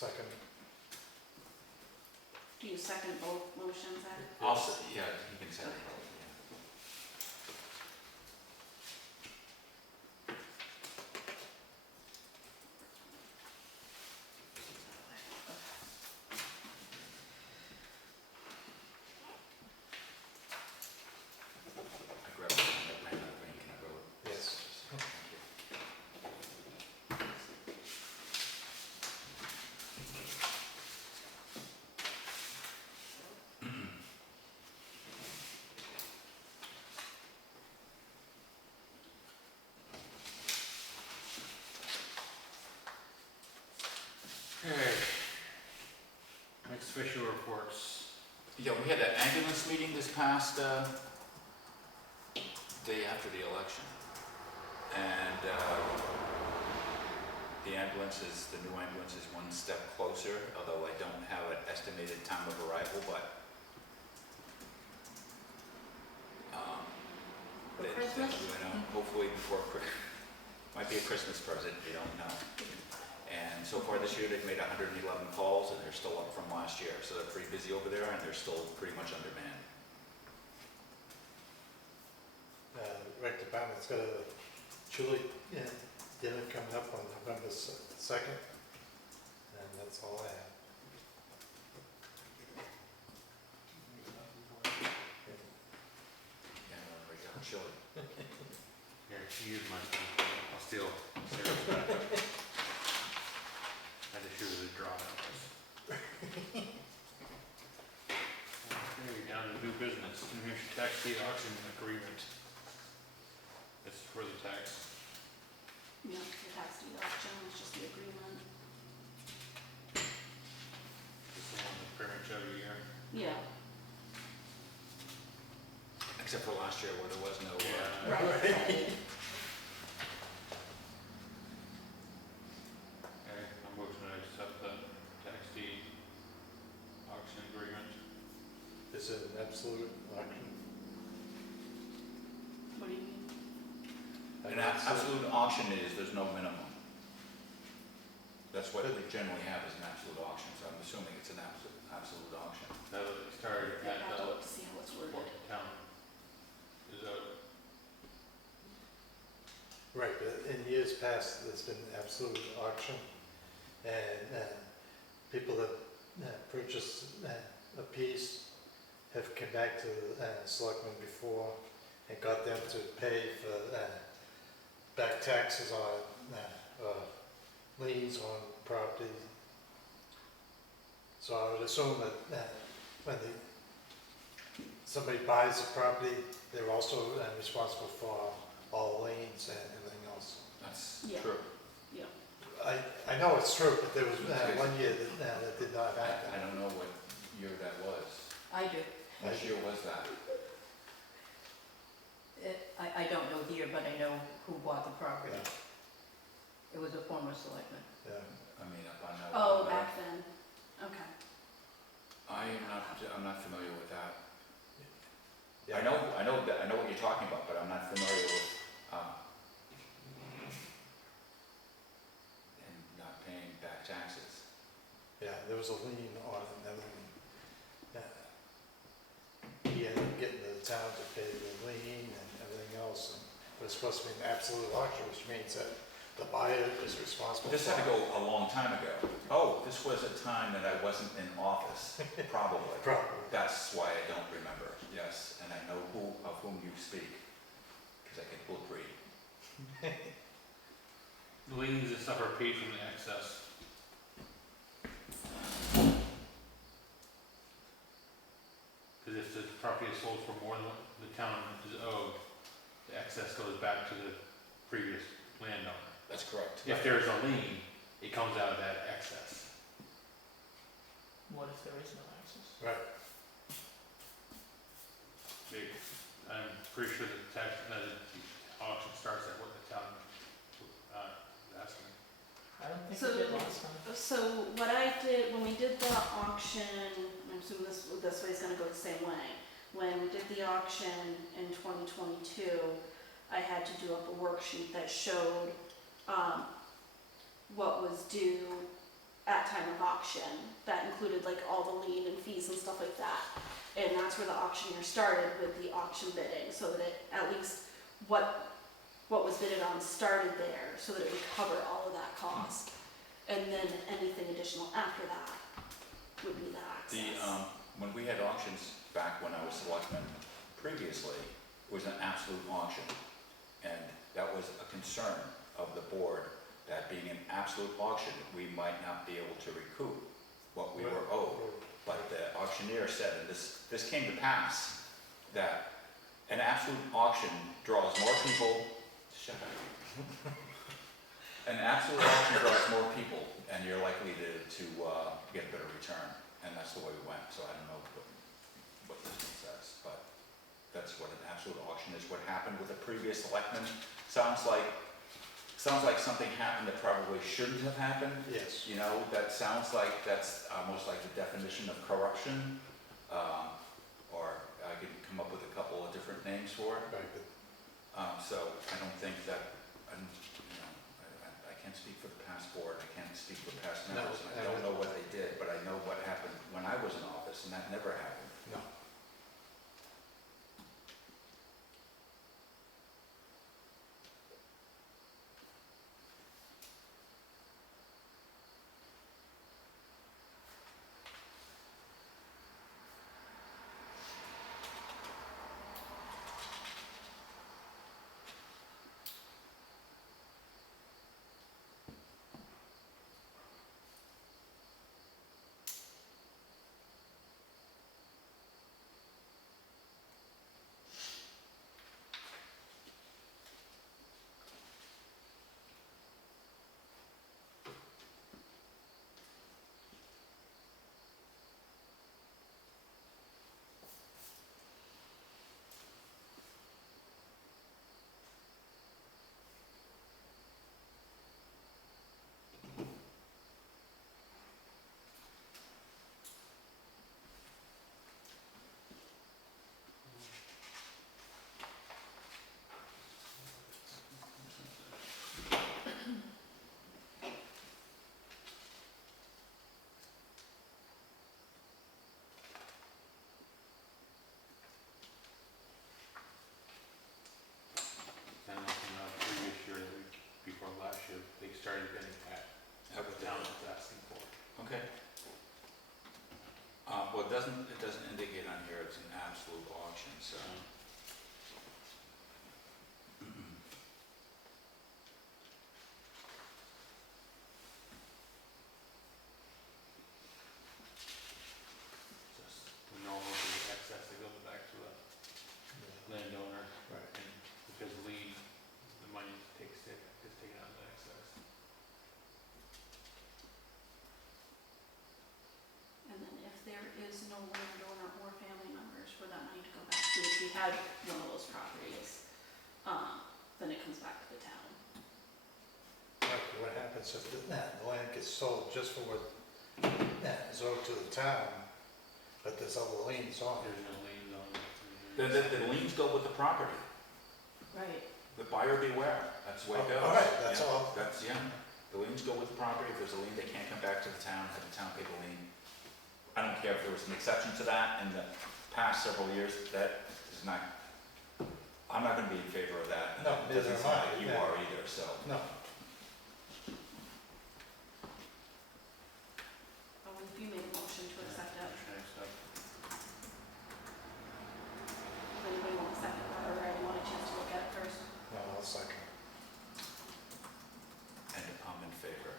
Second. Do you second both motions, Ed? Yeah, you can second it. I grabbed it, I ran out of ink, and I wrote. Yes. Thank you. Okay. Next official reports. Yeah, we had an ambulance meeting this past day after the election. And the new ambulance is one step closer, although I don't have an estimated time of arrival, but For Christmas? hopefully before Christmas. Might be a Christmas present, you don't know. And so far this year, they've made 111 calls, and they're still up from last year. So they're pretty busy over there, and they're still pretty much undermanned. Rec department's got a chili dinner coming up on November 2nd, and that's all I have. Yeah, we got chili. Here, use my phone. I'll steal Sarah's backup. I just use a draw out. Okay, down to new business. New Hampshire tax deed auction agreement. This is for the tax. No, the tax deed auction is just the agreement. This is the one that's pretty much every year. Yeah. Except for last year where there was no. Yeah. Right. Okay, I'm motion to accept the tax deed auction agreement. Is it an absolute auction? What do you mean? An absolute auction is, there's no minimum. That's what we generally have is an absolute auction, so I'm assuming it's an absolute auction. That was started I at have to the look to see how it's worded. town. Is that Right, but in years past, there's been absolute auction, and people that purchased a piece have come back to the selectmen before and got them to pay for back taxes on liens on property. So I would assume that when somebody buys a property, they're also responsible for all the liens and everything else. That's Yeah. true. I know it's true, but there was one year that did not I happen. don't know what year that was. I do. What year was that? I don't know the year, but I know who bought the property. Yeah, It was a former selectman. yeah. I mean, if I know. Oh, back then. Okay. I'm not familiar with that. Yeah. I know what you're talking about, but I'm not familiar with, and not paying back taxes. Yeah, there was a lien on it, and then he ended up getting the town to pay the lien and everything else, and it was supposed to be an absolute auction, which means that the buyer is responsible. This had to go a long time ago. Oh, this was a time that I wasn't in office, probably. Probably. That's why I don't remember, yes, and I know of whom you speak, because I can book read. liens and stuff are paid from the excess? Because if the property is sold for more than what the town is owed, the excess goes back to the previous landowner. That's correct. If there's a lien, it comes out of that excess. What if there is no access? Right. I'm pretty sure the auction starts at what the town is asking. I don't think So- we did last time. So what I did, when we did the auction, I'm assuming this way is gonna go the same way. When we did the auction in 2022, I had to do up a worksheet that showed, what was due at time of auction, that included like all the lien and fees and stuff like that. And that's where the auctioneer started with the auction bidding, so that it, at least what was bidded on started there, so that it would cover all of that cost. And then anything additional after that would be the access. When we had auctions back when I was selectman previously, it was an absolute auction. And that was a concern of the board, that being an absolute auction, we might not be able to recoup what we were owed. But the auctioneer said, and this came to pass, that an absolute auction draws more people, shut up. An absolute auction draws more people, and you're likely to get a better return. And that's the way we went, so I don't know what this one says, but that's what an absolute auction is. What happened with the previous selectmen sounds like something happened that probably shouldn't have happened. Yes. You know, that sounds like that's almost like the definition of corruption, or I could come up with a couple of different names for it. Right, but So I don't think that, I can't speak for the past board, I can't speak for past No, members, and I don't know what they did, but I know what happened when I was in office, and that never happened. no. And in the previous year, before last year, they started bidding at what the town was asking for. Okay. Well, it doesn't indicate on here it's an absolute auction, so. Just the normal for the excess that goes back to the landowner, Right. and because lien, the money is taken out of the excess. And then if there is no landowner or family members for that money to go back to, if we had one of those properties, then it comes back to the town. Right, what happens if the land gets sold just for what is owed to the town, but there's other liens on it? There's no liens on it. The liens go with the property. Right. The buyer beware, that's the way it goes. All right, that's Yeah, all. That's, yeah, the liens go with the property. If there's a lien, they can't come back to the town, have the town pay the lien. I don't care if there was an exception to that in the past several years, that is not, I'm not gonna be in favor of that. and No, it doesn't neither am sound I, like you yeah. are either, so. No, If you made a motion to accept it, Motion to accept. does anybody want to second that, or I want a chance to look at it first? no, I'll second. And I'm in favor.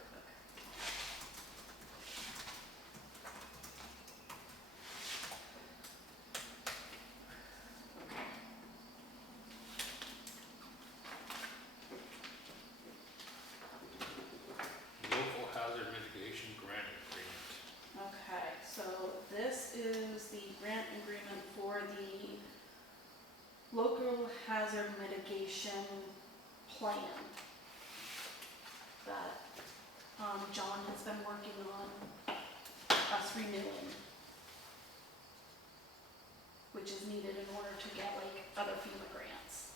Local hazard mitigation grant agreement. Okay, so this is the grant agreement for the local hazard mitigation plan that John has been working on us renewing, which is needed in order to get like other FEMA grants.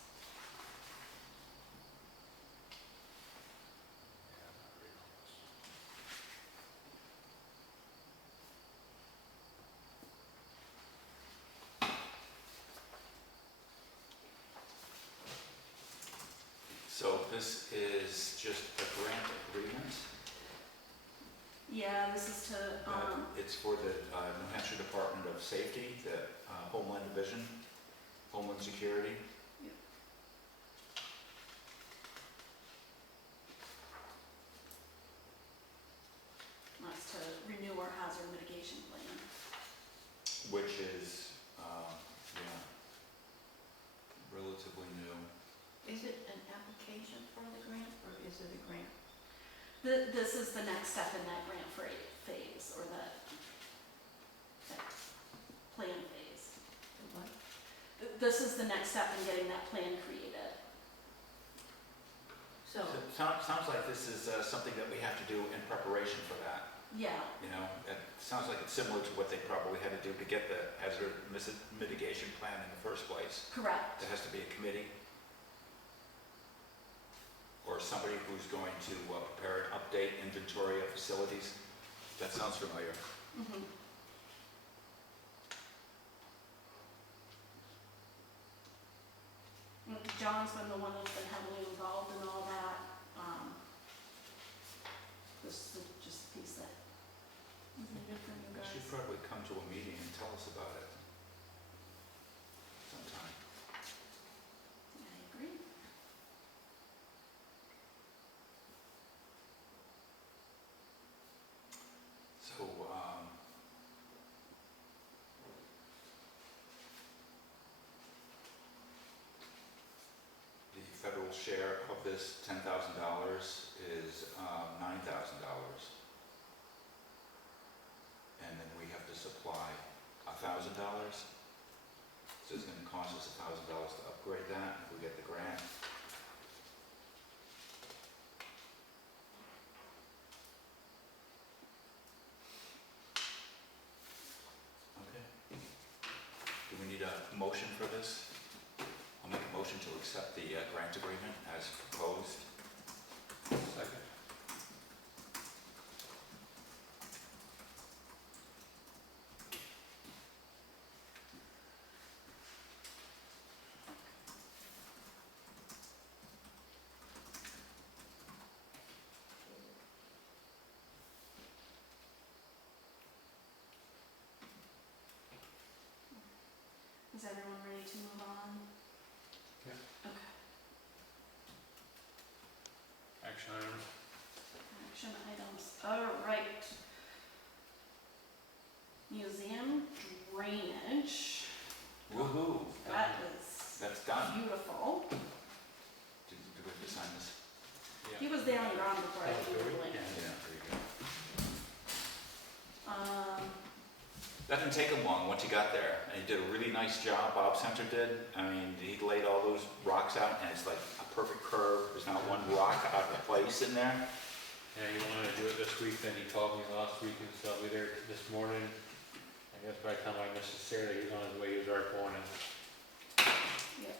Yeah, I'm not reading all this. this is just a grant agreement. Yeah, this is to, It's for the New Hampshire Department of Safety, the Homeland Division, Homeland Security. that's to renew our hazard mitigation plan. Which is, yeah, relatively new. Is it an application for the grant, or is it a grant? This is the next step in that grant phase, or that plan phase. The what? This is the next step in getting that plan created. So, So it sounds like this is something that we have to do in preparation for that. Yeah, You know, it sounds like it's similar to what they probably had to do to get the hazard mitigation plan in the first place. correct. There has to be a committee or somebody who's going to prepare an update inventory of facilities. That sounds familiar. Mhm. John's been the one that's been heavily involved in all that. This is just a piece that is needed from you You guys. should probably come to a meeting and tell us about it sometime. I agree. So, the federal share of this $10,000 is $9,000. And then we have to supply $1,000. So it's gonna cost us $1,000 to upgrade that if we get the grant. Okay. Do we need a motion for this? I'll make a motion to accept the grant agreement as proposed. Second. Is everyone ready to move on? Yeah. Okay. Action items. Action items. All right. Museum drainage. Woohoo! That is That's done. beautiful. Do we have to sign this? He was there on ground before I Oh, came really? in. Yeah, there you go. Um, That didn't take him long once he got there, and he did a really nice job, Bob Center did. I mean, he laid all those rocks out, and it's like a perfect curve, there's not one rock out of place in there. Yeah, he wanted to do it this week, then he called me last week and said I'll be there this morning. I guess by the time I missed Saturday, he was on his way, he was already going in. Yep.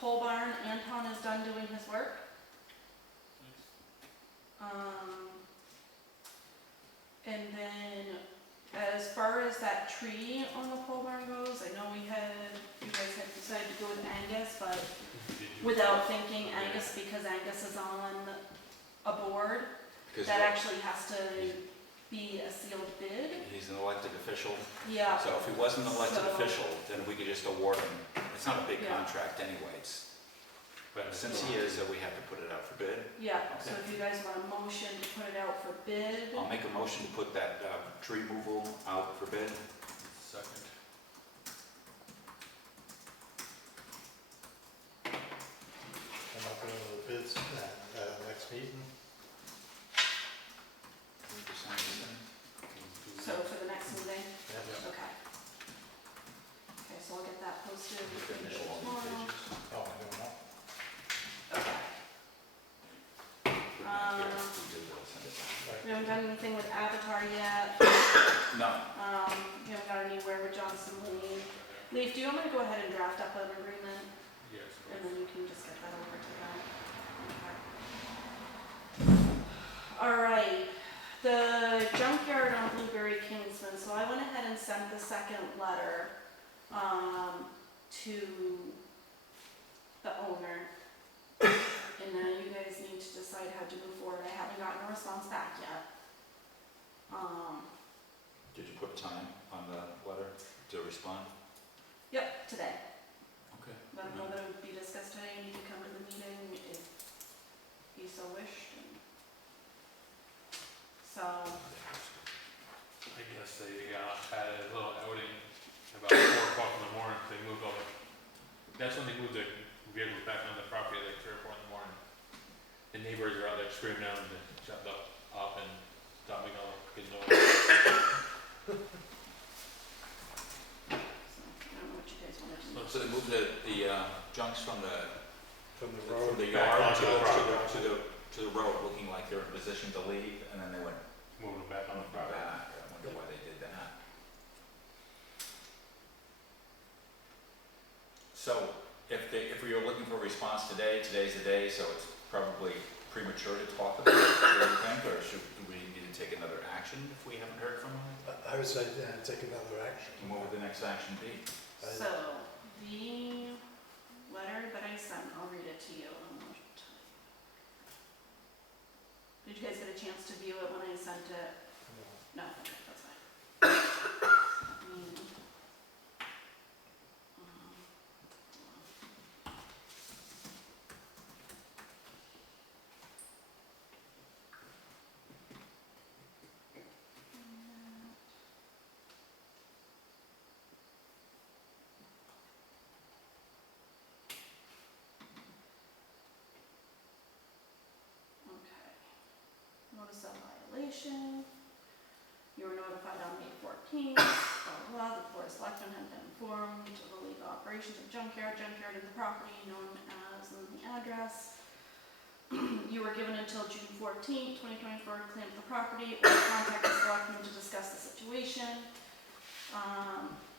Pole barn, Anton is done doing his work. And then, as far as that tree on the pole barn goes, I know you guys had decided to go with Angus, but Did you- without thinking Angus, because Angus is on a board, Because that actually has to be a sealed bid. he's an elected official, Yeah, so if he wasn't an elected So- official, then we could just award him. It's not a big Yeah. contract anyways. But Since he is, we have to put it out for bid. yeah, so Okay. if you guys want a motion to put it out for bid, I'll make a motion to put that tree removal out for bid. Second. I'm not going to the bids next meeting. Need to sign this in. so for the next meeting, Yeah. okay. Okay, so I'll get that posted With the initial on the tomorrow. pages. Oh, I don't know. Okay. Put that here. We did, we'll send it back. We haven't done anything with Avatar yet. No, We haven't got anywhere with Johnson Lee. Leaf, do you want me to go ahead and draft up an agreement, Yes. and then you can just get that over to them? Okay. All right, the junkyard on Blueberry Kingsman, so I went ahead and sent the second letter, to the owner. And now you guys need to decide how to move forward. I haven't gotten a response back yet. Did you put time on the letter to respond? Yep, today. Okay. Let them know that it would be discussed today, and you can come to the meeting if you so wished. And so, I guess they had a little outing about 4 o'clock in the morning, they moved all the, that's when they moved the vehicles back on the property, like 3 or 4 in the morning. The neighbors are out there screaming out and shut up and stopping all the kids noise. I don't know what you guys want to do. So they moved the junks from the From the road. from the back yard onto the property. to the road, looking like they're in position to leave, and then they went Moving them back on the property. back. I wonder why they did that. So, if we were looking for a response today, today's the day, so it's probably premature to talk about it, do you think, or do we need to take another action if we haven't heard from them? I would say, take another action. And what would the next action be? So, the letter that I sent, I'll read it to you. Did you guys get a chance to view it when I sent it? No, okay, that's fine. Okay. Notice of violation. You were notified on May 14th, blah, blah, blah. The Board of Selectmen had been informed of the legal operations of junkyard in the property known as the address. You were given until June 14th, 2024 to clean up the property or contact the Selectmen to discuss the situation.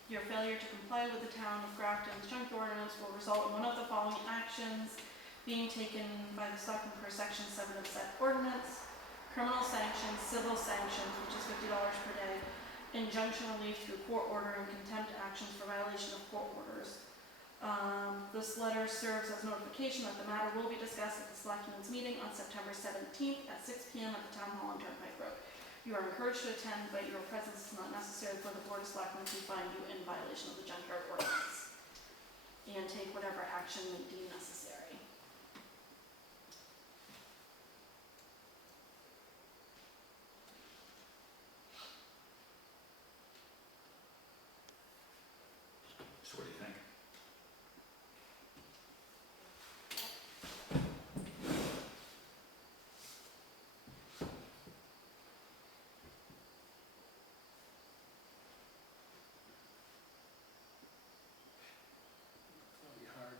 Your failure to comply with the town of Grafton's junk ordinance will result in one of the following actions being taken by the Selectmen per section 7 of said ordinance: criminal sanctions, civil sanctions, which is $50 per day, injunction relief through court order, and contempt actions for violation of court orders. This letter serves as notification that the matter will be discussed at the Selectmen's meeting on September 17th at 6 p.m. at the Town Hall on Turnpike Road. You are encouraged to attend, but your presence is not necessary for the Board of Selectmen to find you in violation of the junkyard ordinance and take whatever action they deem necessary. So what do you think? That'll be hard.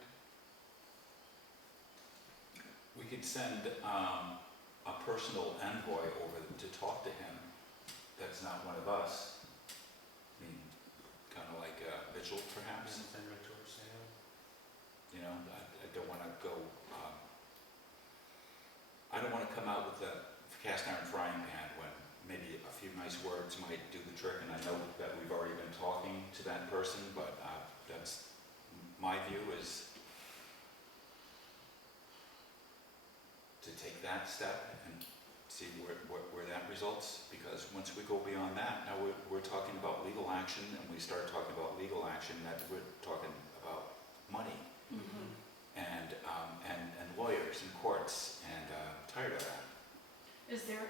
We could send a personal envoy over to talk to him that's not one of us. I mean, kind of like Mitchell perhaps. You know, I don't want to go, I don't want to come out with a cast iron frying pan when maybe a few nice words might do the trick. And I know that we've already been talking to that person, but that's my view is to take that step and see where that results. Because once we go beyond that, now we're talking about legal action, and we start talking about legal action, that we're talking about money. Mm-hmm. And lawyers and courts, and tired of that. Is there,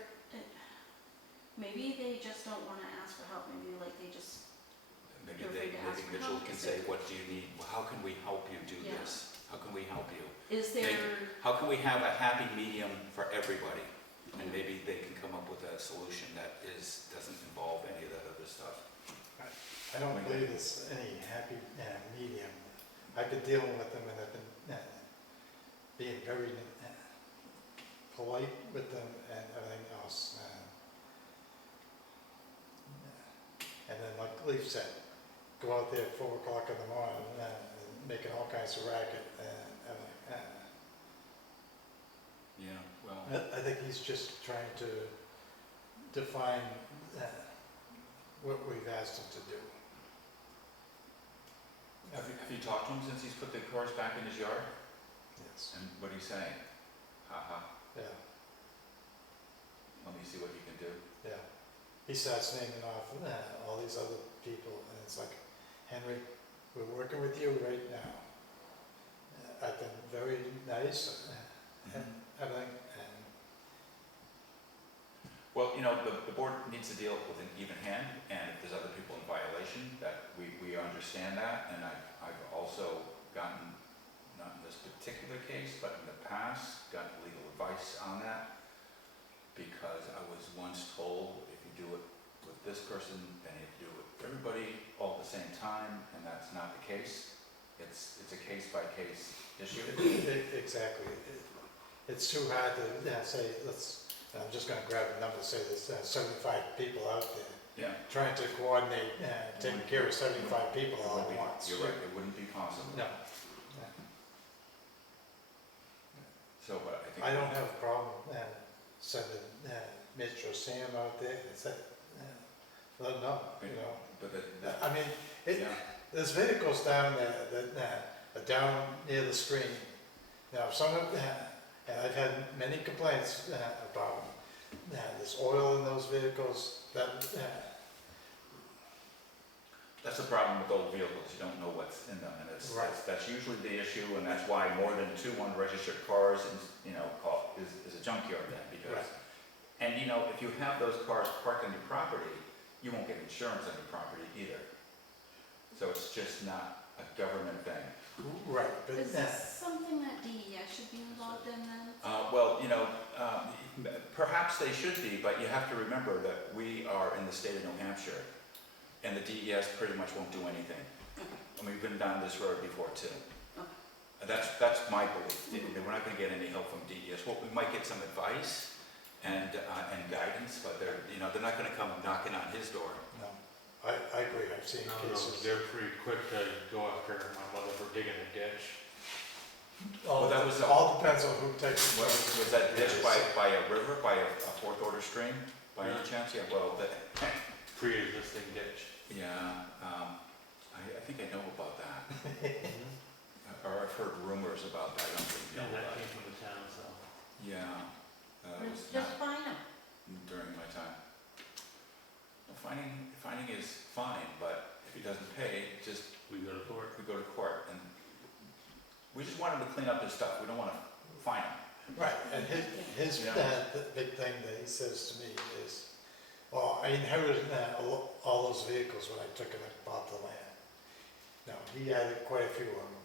maybe they just don't want to ask for help, maybe like they just, Maybe You're free to ask for Mitchell help. can say, what do you need? Well, how can we help you do Yeah. this? How can we help you? is there, How can we have a happy medium for everybody? And maybe they can come up with a solution that doesn't involve any of that other stuff. I don't believe there's any happy medium. I've been dealing with them, and I've been being very polite with them and everything else. And then like Leaf said, go out there at 4 o'clock in the morning and making all kinds of racket and everything. Yeah, well, I think he's just trying to define what we've asked him to do. have you talked to him since he's put the cars back in his yard? Yes. And what do you say? yeah, let me see what you can do. yeah. He starts naming off all these other people, and it's like, Henry, we're working with you right now. I've been very nice and everything, and Well, you know, the board needs to deal with an even hand, and if there's other people in violation, that we understand that, and I've also gotten, not in this particular case, but in the past, gotten legal advice on that, because I was once told, if you do it with this person, then you have to do it with everybody all at the same time, and that's not the case. It's a case-by-case issue. exactly. It's too hard to say, I'm just gonna grab a number, say there's 75 people out there, Yeah. trying to coordinate, taking care of 75 people all at once. You're right, it wouldn't be possible. No, So, but I think. I don't have a problem sending Mitch or Sam out there and say, let them know, you know. But I mean, yeah, there's vehicles down there that are down near the stream. Now, some of, and I've had many complaints about there's oil in those vehicles, that's the problem with old vehicles, you don't know what's in them, and Right. that's usually the issue, and that's why more than 2 unregistered cars is a junkyard then, because, Right. and you know, if you have those cars parked on your property, you won't get insurance on your property either. So it's just not a government thing. right, but Is this something that DES should be involved in then? Well, you know, perhaps they should be, but you have to remember that we are in the state of New Hampshire, and the DES pretty much won't do anything. I mean, we've been down this road before too. That's my belief. We're not going to get any help from DES. Well, we might get some advice and guidance, but they're not going to come knocking on his door. no, I agree, I've seen No, cases. they're pretty quick to go after my mother for digging a ditch. All, Well, that was all depends on who takes it. Was that ditch by a river, by a fourth order stream, by any Yeah. chance? Yeah. Well, Pre-existing ditch. yeah. I think I know about that, or I've heard rumors about that. I don't think Yeah, know that about came it. from the town, so. Yeah. It was Just not find them. during my time. Well, finding is fine, but if he doesn't pay, just We go to court. we go to court, and we just want him to clean up his stuff. We don't want to fine him. Right, and his Yeah. the big thing that he says to me is, well, I inherited all those vehicles when I took and I bought the land. No, he had quite a few of them.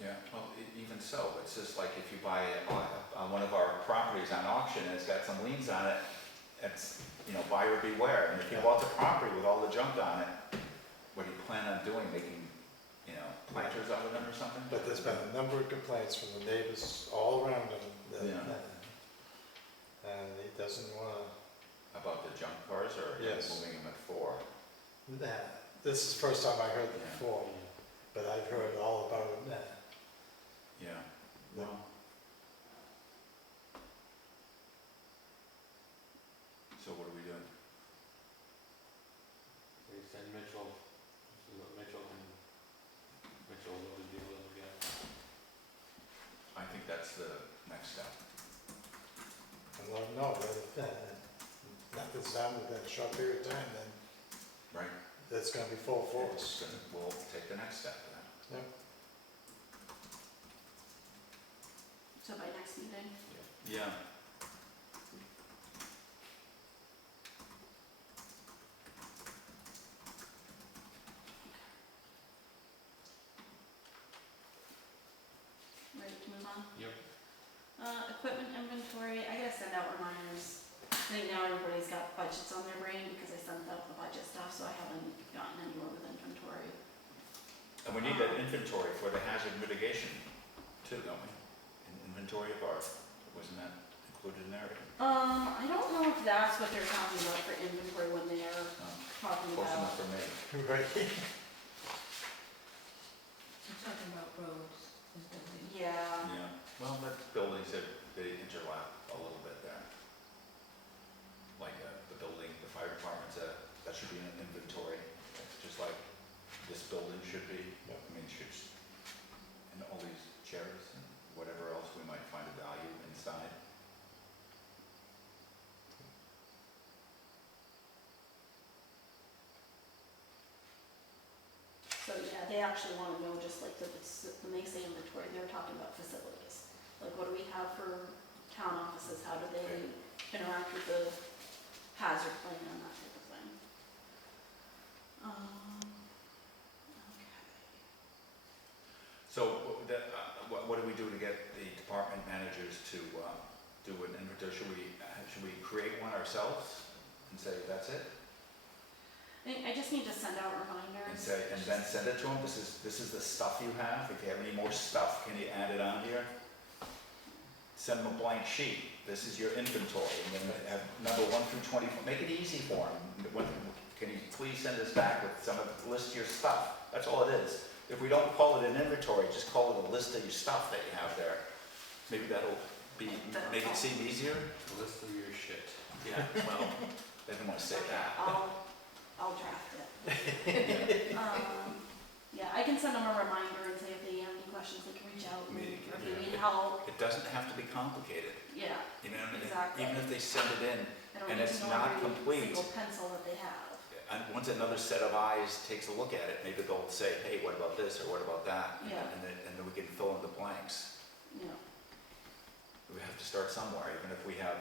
Yeah, well, even so, it's just like if you buy on one of our properties on auction and it's got some liens on it, it's, buyer beware. And if you bought the property with all the junk on it, what do you plan on doing, making, planters out of them or something? But there's been a number of complaints from the neighbors all around him that, Yeah. and he doesn't wanna, About the junk cars or Yes. moving them at 4? this is the first time I heard it Yeah. before, but I've heard all about it now. Yeah. Well, So what are we doing? They send Mitchell, see what Mitchell will deal with them again. I think that's the next step. and let him know that if nothing's done with that short period of time, then Right? that's gonna be full force. We'll take the next step then. So by next meeting? Yeah. Ready to move on? Yep. Equipment inventory, I gotta send out reminders. I think now everybody's got budgets on their brain because I sent out the budget stuff, so I haven't gotten anywhere with inventory. And we need that inventory for the hazard mitigation too, don't we? An inventory of our, wasn't that included in there? I don't know if that's what they're talking about for inventory when they are talking Close enough about. for me. Right. I'm talking about roads and buildings. Yeah, Yeah, well, that's buildings that they interlap a little bit there. Like the building, the fire department's that should be an inventory. It's just like this building should be. Yep. I mean, and all these chairs and whatever else we might find of value inside. they actually wanna know, just like when they say inventory, they're talking about facilities. Like, what do we have for town offices, how do they interact with the hazard plan and that type of thing. Okay. So what do we do to get the department managers to do an inventory? Should we create one ourselves and say, that's it? I just need to send out reminders. And then send it to them? This is the stuff you have? If you have any more stuff, can you add it on here? Send them a blank sheet. This is your inventory, and then have number 1 through 20. Make it easy for them. Can you please send us back with some of the list of your stuff? That's all it is. If we don't call it an inventory, just call it a list of your stuff that you have there. Maybe that'll make it seem easier. A list of your shit. Yeah, well, they don't want to say Okay, that. I'll draft it. Yeah, I can send them a reminder and say if they have any questions, they can reach out, or if they need help. It doesn't have to be complicated. Yeah, You know, exactly. even if they send it in, I don't and need it's to know not every complete. single pencil that they have. and once another set of eyes takes a look at it, maybe they'll say, hey, what about this, or what about that? Yeah. And then we can fill in the blanks. Yeah. We have to start somewhere, even if we have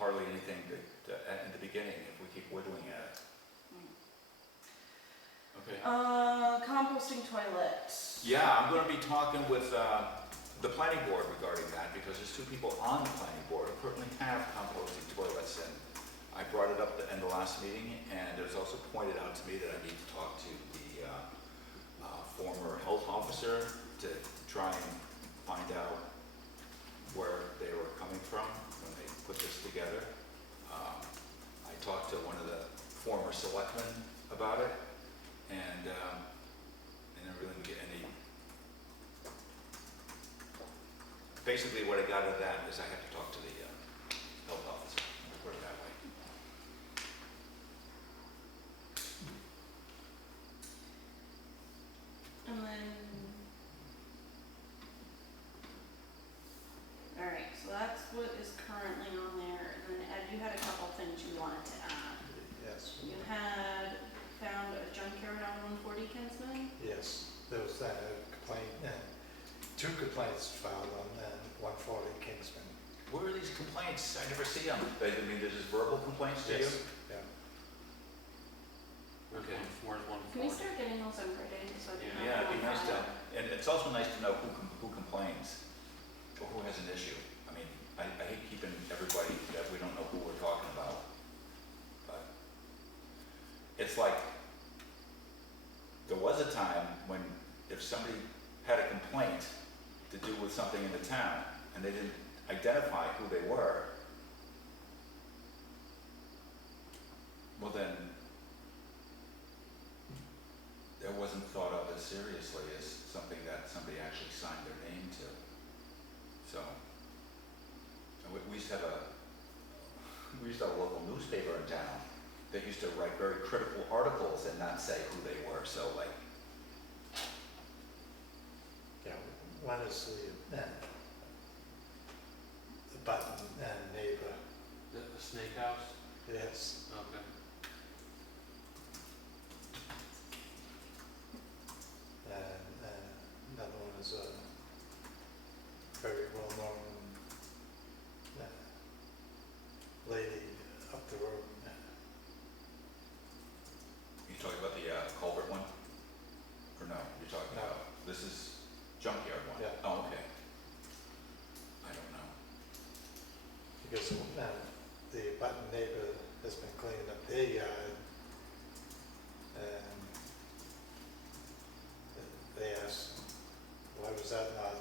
hardly anything in the beginning, if we keep whittling at it. Okay. Composting toilet. Yeah, I'm gonna be talking with the planning board regarding that, because there's 2 people on the planning board who currently have composting toilets, and I brought it up in the last meeting, and it was also pointed out to me that I need to talk to the former health officer to try and find out where they were coming from when they put this together. I talked to one of the former selectmen about it, and didn't really get any. Basically, what I got out of that is I have to talk to the health officer. I'll put it that way. And then, alright, so that's what is currently on there, and then Ed, you had a couple things you wanted to add. Yes, You had found a junkyard on 140 Kinsman? yes, there was that complaint, 2 complaints filed on 140 Kingsman. Where are these complaints? I never see them. I mean, there's just verbal complaints to you? Yes, yeah. Okay. Where's one Can we forty? start getting those in writing, so I can have Yeah, them it'd be on nice to, file? and it's also nice to know who complains, or who has an issue. I mean, I hate keeping everybody that we don't know who we're talking about. But it's like, there was a time when if somebody had a complaint to do with something in the town, and they didn't identify who they were, well then, it wasn't thought of as seriously as something that somebody actually signed their name to. So, and we used to have a local newspaper in town that used to write very critical articles and not say who they were, so like, Yeah, one is the Button neighbor, The snake house? yes. Okay. And another one is a very well-known lady up the road. you talking about the culvert one? Or no, you're talking No. about, this is junkyard one? Yeah. Oh, okay. I don't know. Because the Button neighbor has been cleaning up their yard, and they asked, why was that not?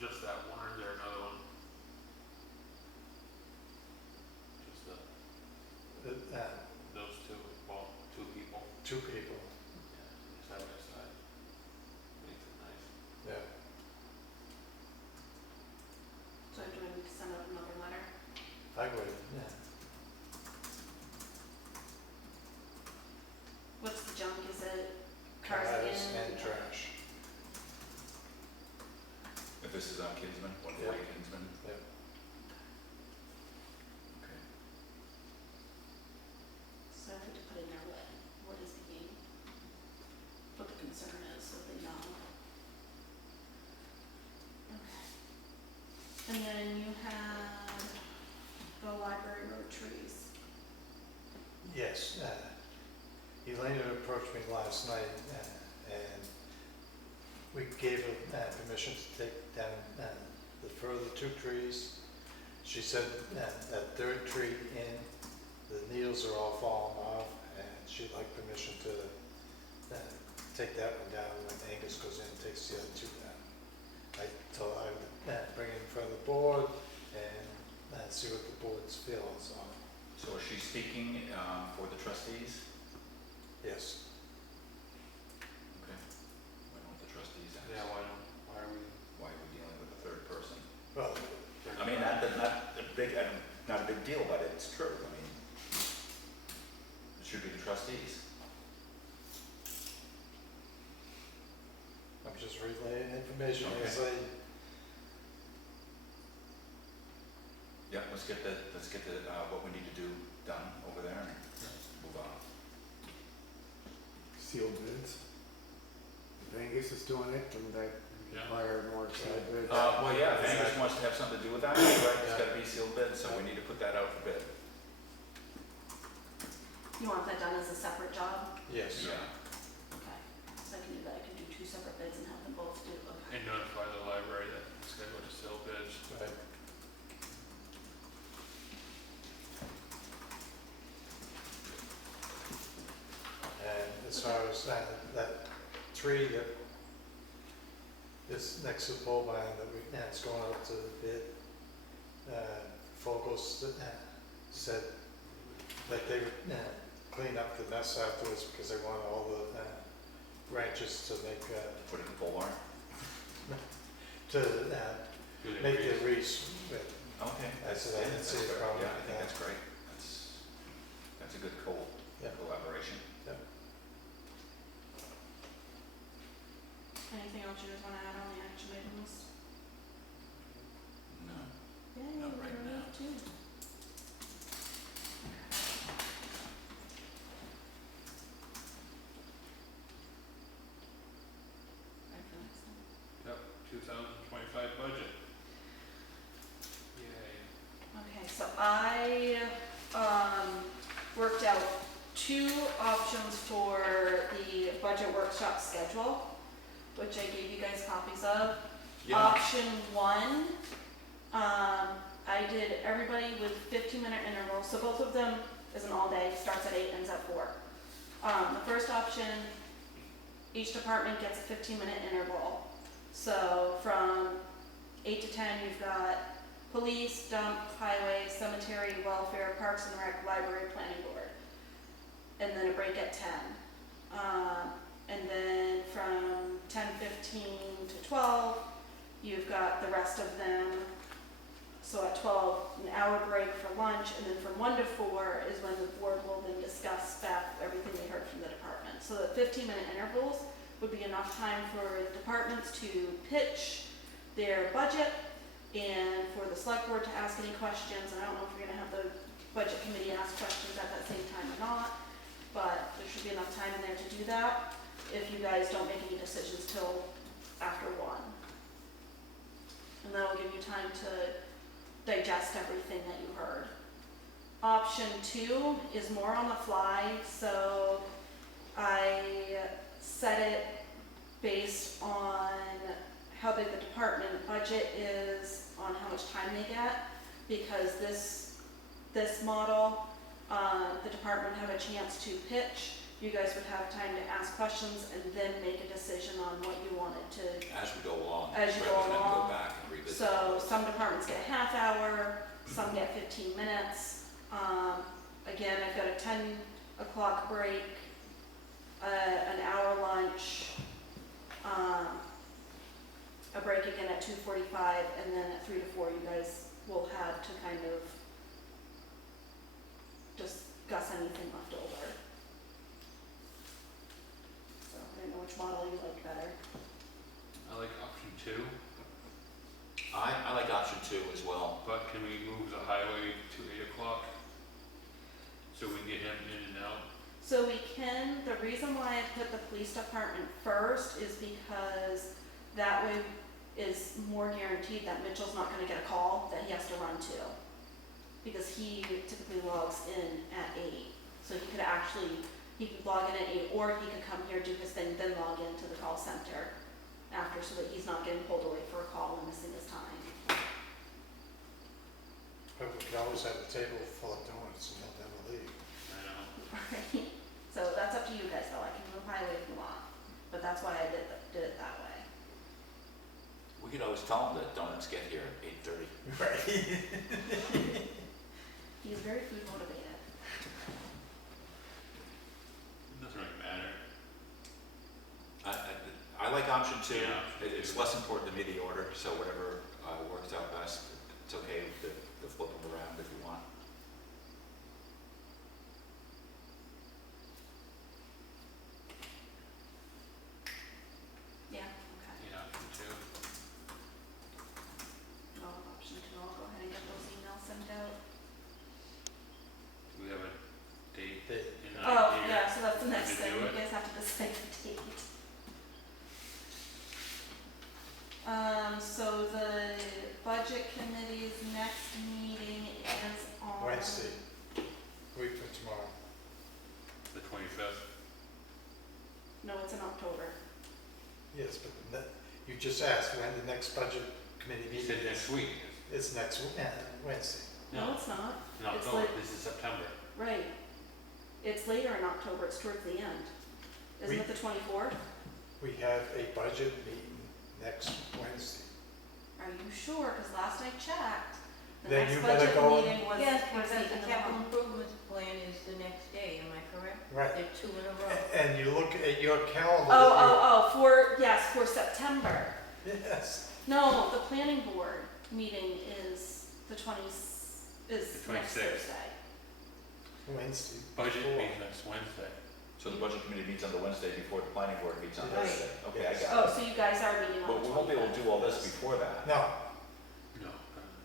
Just that one, or is there another one? Just those 2, well, 2 people. 2 people. Yeah, I guess I would Kinsman, 140 Yeah. Kinsman. Yeah. Okay. So I have to put in there what is being, what the concern is, so they know. Okay. And then you had the library road trees. Yes, Elaine had approached me last night, and we gave her permission to take down the further 2 trees. She said that third tree in, the needles are all falling off, and she'd like permission to take that one down when Angus goes in and takes the other 2 down. I told her I would bring it in front of the board and see what the board's feelings are. So is she speaking for the trustees? Yes. Okay. Why don't the trustees ask? Yeah, why are we? Why are we dealing with a third person? Well, I mean, not a big deal, but it's true. I mean, it should be the trustees. I'm just relaying information Okay. as I, Yeah, let's get the what we need to do done over there and move on. Sealed bids. If Angus is doing it, then that Yeah. require more sealed bids. Well, yeah, if Angus wants to have something to do with that, right, it's gotta be sealed bid, so we need to put that out for bid. You want that done as a separate job? yes. Okay. So I can do that, I can do 2 separate bids and have them both do, okay. And notify the library that it's gonna go to sale bids. Right. And as far as that tree that is next to the pole barn that's going up to the bid, Fogels said that they would clean up the mess afterwards because they want all the branches to make, Put it in the pole barn. to Do they make freeze? the wreaths with. Okay. That's what I didn't see a fair. problem Yeah, I with think that. that's great. That's a good collaboration. Anything else you guys wanna add on the action items? No. Yeah, Not right me now. too. Ready for next one? Yep, 2025 budget. Yay. Okay, so I, worked out 2 options for the budget workshop schedule, which I gave you guys copies of. Option 1, I did everybody with 15-minute intervals, so both of them is an all day, starts at 8, ends at 4. The first option, each department gets a 15-minute interval. So from 8 to 10, you've got police, dump, highway, cemetery, welfare, parks and rec, library, planning board. And then a break at 10. And then from 10:15 to 12, you've got the rest of them. So at 12, an hour break for lunch, and then from 1 to 4 is when the board will then discuss back everything they heard from the department. So the 15-minute intervals would be enough time for departments to pitch their budget and for the select board to ask any questions. And I don't know if you're gonna have the budget committee ask questions at that same time or not, but there should be enough time in there to do that if you guys don't make any decisions till after 1. And that'll give you time to digest everything that you heard. Option 2 is more on the fly, so I set it based on how big the department budget is, on how much time they get, because this model, the department have a chance to pitch. You guys would have time to ask questions and then make a decision on what you wanted to. As we go along. As you go rather than along. Go back and revisit. So some departments get a half hour, some get 15 minutes. Again, I've got a 10 o'clock break, an hour lunch, a break again at 2:45, and then at 3 to 4 you guys will have to kind of discuss anything left over. So I don't know which model you like better. I like option 2. I like option 2 as well. But can we move the highway to 8 o'clock? So we can get him in and out? So we can, the reason why I put the police department first is because that way is more guaranteed that Mitchell's not gonna get a call that he has to run to. Because he typically logs in at 8, so he could log in at 8, or he could come here, do his thing, then log into the call center after, so that he's not getting pulled away for a call and missing his time. But we could always have a table full of donuts and he'll never leave. I know. Right? So that's up to you guys though, I can move highway if you want, but that's why I did it that way. We could always tell them that donuts get here at 8:30. Right. He's very food motivated. It doesn't really matter. I like option 2. Yeah. It's less important to me, the order, so whatever works out best, it's okay to flip them around if you want. Yeah, okay. Yeah, me too. No, option 2, I'll go ahead and get those emails sent out. Do we have a date in mind Oh, here? yeah, so that's the When next to thing, do you it? guys have to decide the date. So the budget committee's next meeting is on. Wednesday, week from tomorrow. The 25th? No, it's in October. Yes, but you just asked when the next budget committee You meeting said next week. is next Wednesday. No, it's not. In It's October, like- this is September. Right. It's later in October, it's towards the end. Isn't We- it the 24th? We have a budget meeting next Wednesday. Are you sure? Because last I checked, the Then next you better budget go- meeting was Yes, towards the because end the of the capital month. improvement plan is the next day, am I correct? Right. They're 2 in a row. And you look at your calendar. For September. Yes. No, the planning board meeting is the 20, is The next 26th. Thursday. Wednesday. Budget before. meeting next Wednesday. So the budget committee meets on the Wednesday before the planning board meets on Right. Thursday. Okay, I Yes. got Oh, it. so you guys are meeting on But the we won't be able to 25th. do all this before that. No, No.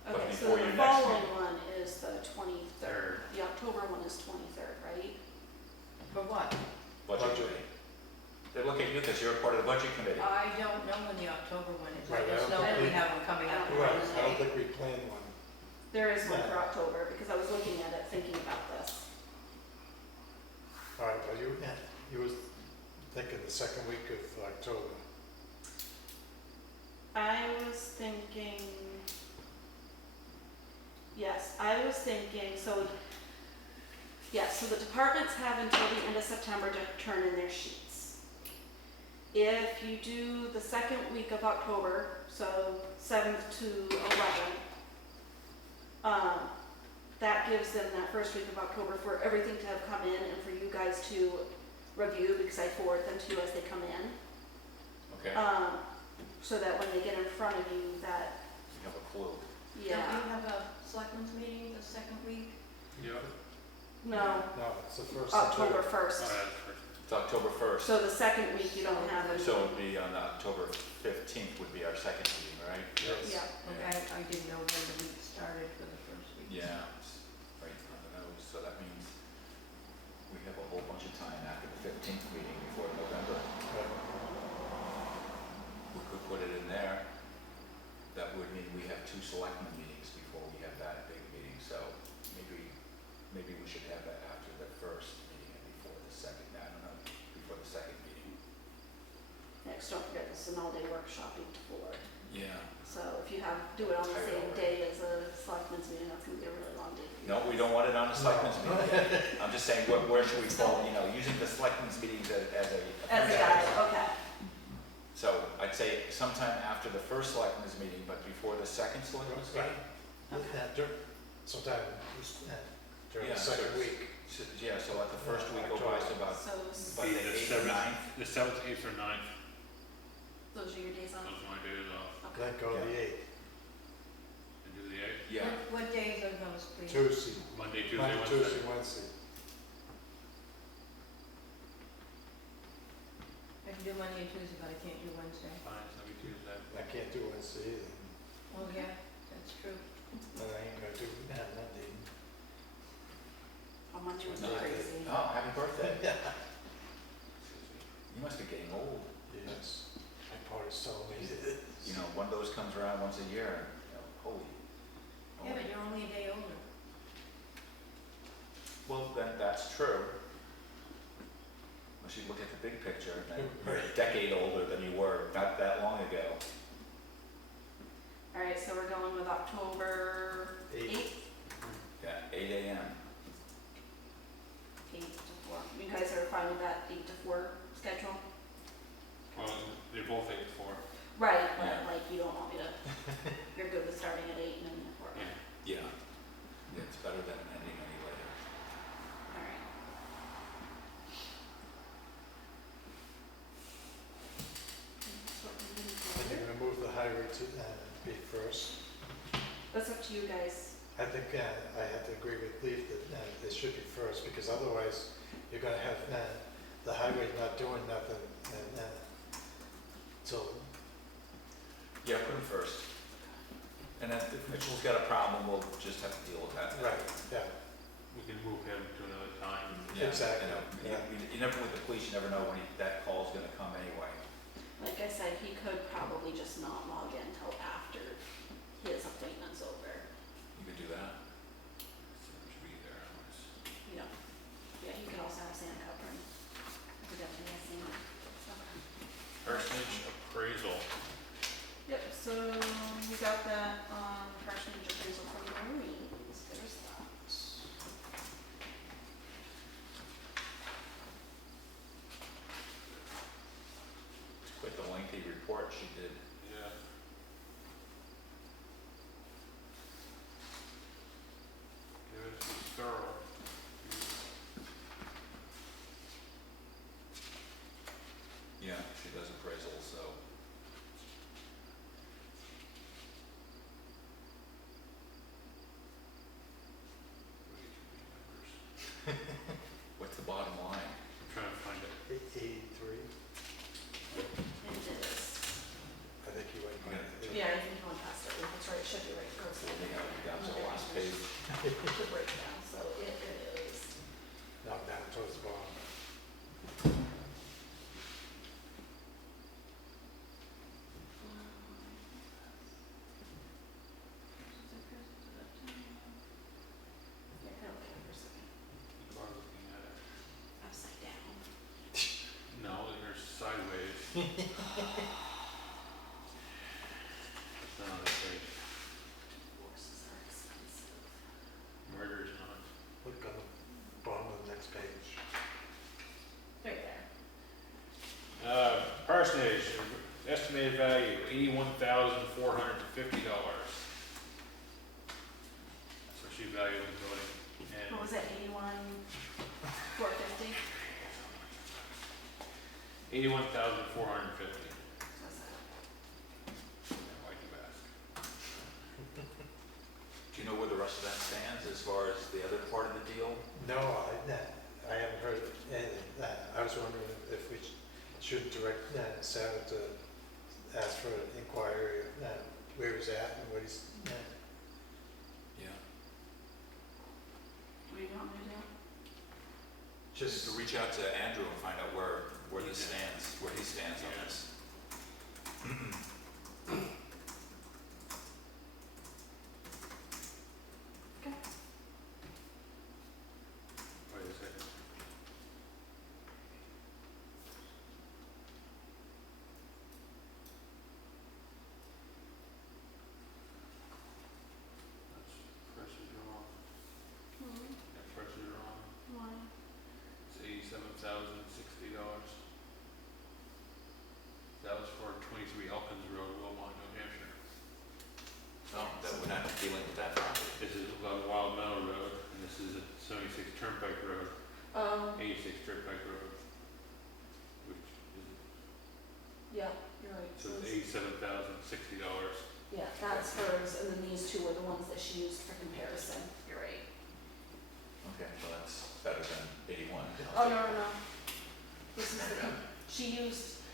but Okay, before so your the next following meeting. one is the 23rd. The October one is 23rd, right? For what? Budget Budget. committee. They look at you because you're a part of the budget committee. I don't know when the October one is. Right, I just I know don't that we think- have them coming up on right, I don't Wednesday. think we planned one. There is one for Yeah. October because I was looking at it, thinking about this. All right, well, you was thinking the second week of October. I was thinking, yes, I was thinking, so the departments have until the end of September to turn in their sheets. If you do the second week of October, so 7th to 11th, that gives them that first week of October for everything to have come in and for you guys to review, because I forward them to you as they come in. Okay, So that when they get in front of you, that, you have a clue. Don't yeah, you have a selectmen's meeting the second week? Yeah. no, No, it's the first. and October third. 1st. Oh, that's first. It's October 1st. So the second week you don't have any. So it'd be on October 15th would be our second meeting, right? Yes. Yeah, Okay, I didn't know when the week started for the first week. Yeah, it's right on the nose, so that means we have a whole bunch of time after the 15th meeting before November. Right. We could put it in there. That would mean we have 2 selectmen meetings before we have that big meeting, so maybe we should have that after the first meeting and before the second, I don't know, before the second meeting. next, don't forget this is an all-day workshop 8 to 4. Yeah. So if you do it on the Tired same already. day as a selectmen's meeting, that's gonna be a really long day for you. No, we don't want it on the selectmen's meeting. I'm just saying, where should we fall, using the selectmen's meetings as a. As a guide, okay. So I'd say sometime after the first selectmen's meeting, but before the second selectmen's Right. meeting? Sometime during Yeah, the so second it's- week. Yeah, so let the first week go by, so about So But Be the the 8th or 9th? The 7th, 8th, or 9th, those are your days those off. are my days off. Okay. Then go the 8th, And do the 8th, Yeah, What days are those, please? Tuesday, Monday, Tuesday, Monday, Wednesday. Tuesday, Wednesday. I can do Monday and Tuesday, but I can't do Wednesday. Fine, so it'll be Tuesday. I can't do Wednesday either. Oh, yeah, that's true. But I ain't gonna do that Monday. On Monday would be No. crazy. Oh, happy birthday. Yeah. You must be getting old. Yes, my partner's telling me. You know, one of those comes around once a year, you know, holy. Yeah, but you're only a day older. Well, then that's true. Unless you look at the big picture, then you're a Right. decade older than you were not that long ago. Alright, so we're going with October 8th? Yeah, 8 AM. 8 to 4. You guys are fine with that 8 to 4 schedule? Well, they're both 8 to 4. Right, but Yeah. like, you don't want me to, you're good with starting at 8 and then at 4? Yeah. Yeah. Yeah, it's better than ending any later. Alright. That's what we need And to you're do. gonna move the highway to, be first. That's up to you guys. I think, I have to agree with Leaf that, it should be first, because otherwise you're gonna have, the highway not doing nothing, and, till, Yeah, put him first. And if Mitchell's got a problem, we'll just have to deal with that. right, yeah, We can move him to another time. Yeah, Exactly, You know, yeah. you never, with the police, you never know when that call's gonna come anyway. Like I said, he could probably just not log in until after his appointment's over. You could do that. So it should be there. Otherwise. You know, yeah, he could also have Santa covering. I forgot to ask Santa. Parsonage appraisal. Yep, so we got that, parsonage appraisal from the Marines, there's that. It's quite the lengthy report she did. Yeah. Good, it was thorough. Yeah, she does appraisals, so. What's the bottom line? I'm trying to find it. 83, And it is. I think you went by. Yeah, I think you went past it, that's right, it should be right, go see. Yeah, down to the last page. The breakdown, so it is. Not down towards the bottom. Yeah, kind of like for a second, You are looking at it. upside down. No, you're sideways. It's not on that page. Horses are expensive. Murder's not. Look on the bottom of the next page. Right there. Parsonage, estimated value $81,450. That's what she valued the building. And What was it, 81,450? 81,450. What's that? Why'd you ask? Do you know where the rest of that stands as far as the other part of the deal? No, I haven't heard anything. I was wondering if we should direct Sarah to ask for an inquiry of where he's at and what he's, Yeah. What do you want me to do? Just to just, reach out to Andrew and find out where this stands, where he stands on Yeah. this. Okay. Wait a second. That's pressure's wrong. That pressure's wrong. Why? It's $87,060. That was for 23 Elkins Road, Wilmot, New Hampshire. Oh, that we're not dealing with that property. This is Wild Meadow Road, and this is 76 Turnpike Road, 86 Turnpike Road, which is, Yeah, you're right. so So it's it's- $87,060. Yeah, that's hers, and then these two were the ones that she used for comparison, you're right. Okay, well, that's better than 81. Oh, no, no, no. This is the, she used,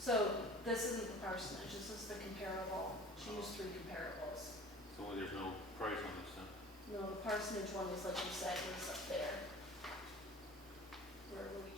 So this isn't the parsonage, this is the comparable, she used 3 comparables. So there's no price on this then? No, the parsonage one was, like you said, was up there. Where were we